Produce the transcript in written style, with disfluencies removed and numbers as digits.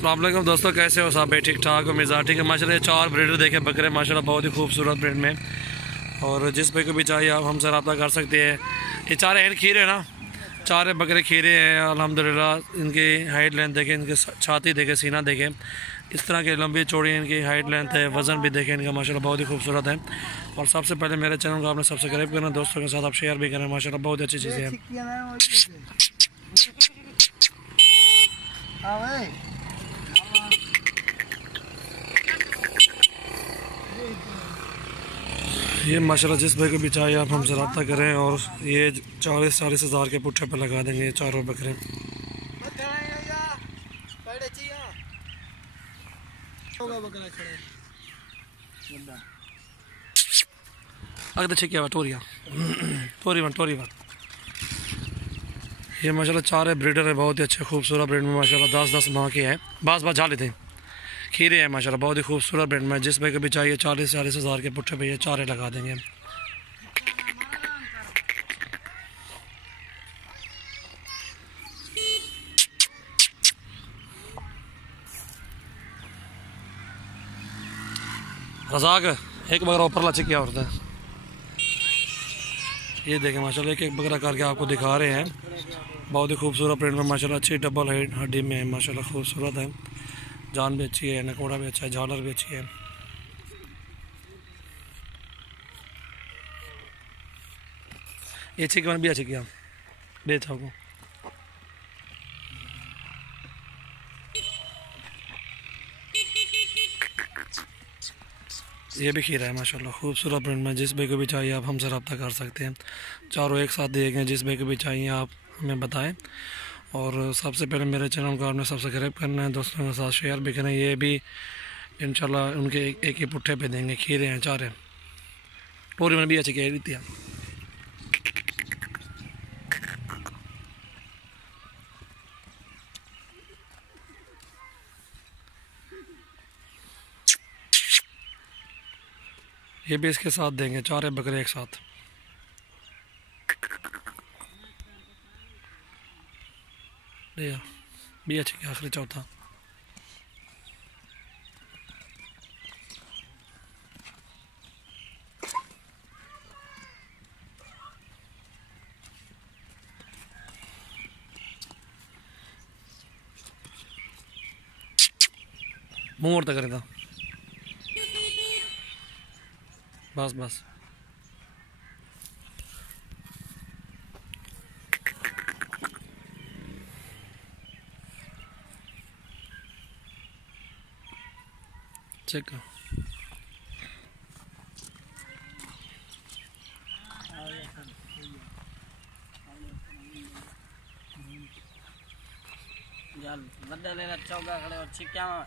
अस्सलाम वालेकुम दोस्तों, कैसे हो सब? ठीक ठाक हो? मिजाज ठीक है माशाल्लाह। ये 4 ब्रीडर देखे बकरे माशाल्लाह, बहुत ही खूबसूरत ब्रीड में। और जिस पे को भी चाहिए आप हमसे रब्ता कर सकते हैं। ये 4 हैंड खीरे ना, 4 बकरे खीरे हैं अल्हम्दुलिल्लाह। इनकी हाइट लेंथ देखें, इनकी छाती देखें, सीना देखें, इस तरह की लंबी चौड़ी इनकी हाइट लेंथ है। वज़न भी देखें इनका माशाल्लाह बहुत ही खूबसूरत है। और सबसे पहले मेरे चैनल को आपने सब्सक्राइब करना, दोस्तों के साथ आप शेयर भी करें। माशाल्लाह बहुत अच्छी चीज़ें हैं। ये माशाल्लाह जिस भाई को भी चाहिए आप हमसे रब्ता करें। और ये 40-40 हज़ार के पुट्ठे पर लगा देंगे ये 4 बकरे। अगर छिकिया टोरिया टोरी ये माशाल्लाह 4 ब्रीडर है, बहुत ही अच्छे खूबसूरत ब्रीड में माशाल्लाह 10-10 माह के हैं। बास झाले थे खीरे हैं माशाल्लाह, बहुत ही खूबसूरत ब्रीड में। जिस भाई को भी चाहिए 40-40 हज़ार के पुट्ठे पे ये 4 लगा देंगे। रजाक एक बकरा ऊपर ला चिकिया होता है। ये देखें माशाल्लाह, एक बकरा करके आपको दिखा रहे हैं। बहुत ही खूबसूरत प्रिंट में माशाल्लाह, अच्छी डबल हड्डी में है माशाल्लाह, खूबसूरत है। जान भी अच्छी है, नकोड़ा भी अच्छा है, झालर भी अच्छी है। ये चिकन भी अच्छी किया बेचा को। ये भी खीरा है माशाल्लाह, खूबसूरत प्रिंट में। जिस भाई को भी चाहिए आप हमसे रब्ता कर सकते हैं। चारों एक साथ दिए गए, जिस भाई को भी चाहिए आप हमें बताएं। और सबसे पहले मेरे चैनल को आपने सब्सक्राइब करना है, दोस्तों के साथ शेयर भी करें। ये भी इंशाल्लाह उनके एक ही पुट्ठे पे देंगे। खीरे हैं 4 हैं, पूरी में भी अच्छी कह रही थी। ये भी इसके साथ देंगे, 4 बकरे एक साथ। भी अच्छी आखिरी चौथा। मुँह और तक करेगा बस चेक बदले चौका खड़े और छिक्या में